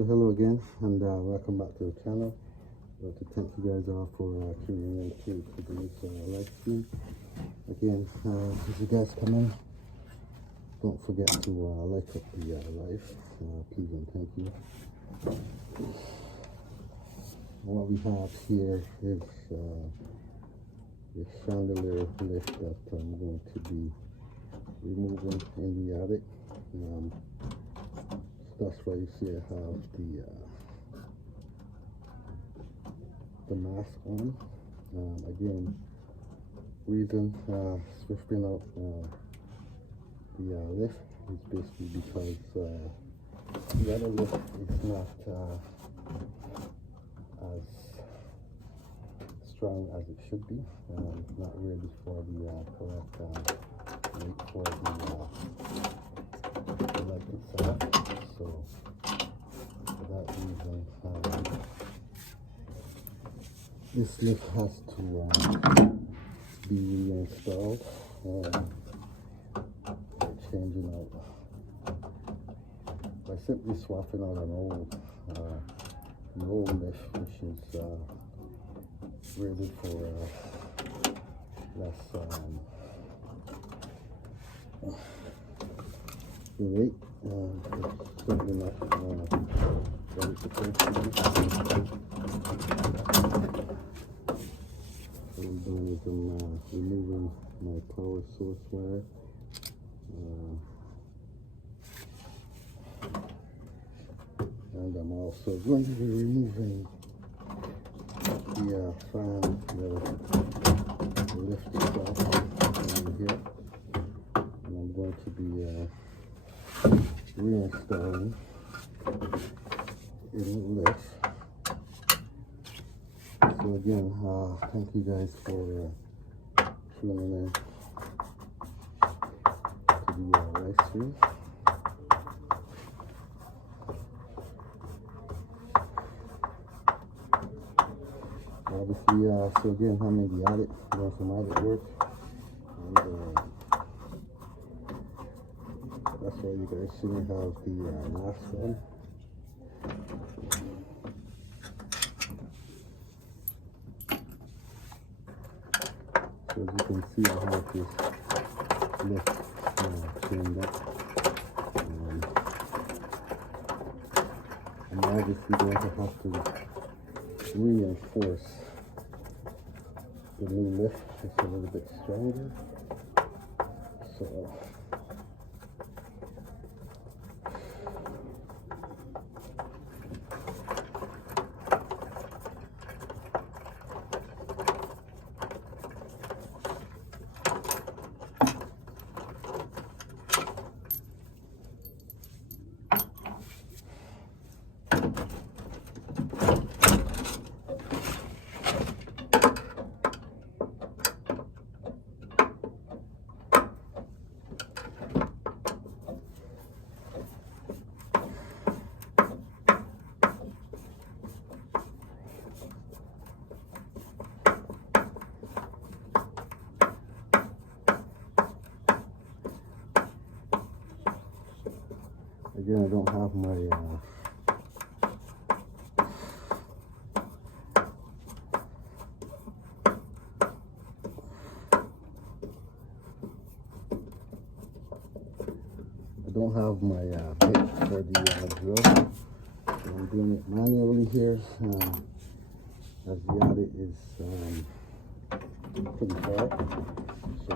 So hello again, and welcome back to the channel. I'd like to thank you guys all for tuning in to today's live stream. Again, as you guys come in, don't forget to like up the live, please and thank you. What we have here is the chandelier lift that I'm going to be removing in the attic. That's why you see I have the mask on. Again, reason switching out the lift is basically because the other lift is not as strong as it should be. Not really for the correct weight for the leg itself. So for that reason, this lift has to be reinstalled. Changing out by simply swapping out an old lift, which is rated for less weight. It's certainly not what it's supposed to be. What I'm doing is I'm removing my power source wire. And I'm also going to be removing the fan that lifts itself in here. And I'm going to be reinstalling a new lift. So again, thank you guys for tuning in to the live stream. Obviously, so again, I'm in the attic, doing some attic work, and that's why you guys see me have the mask on. So as you can see, I have this lift chained up. I'm obviously going to have to reinforce the new lift just a little bit stronger. So again, I don't have my bit for the drill. So I'm doing it manually here, as the attic is pretty far. So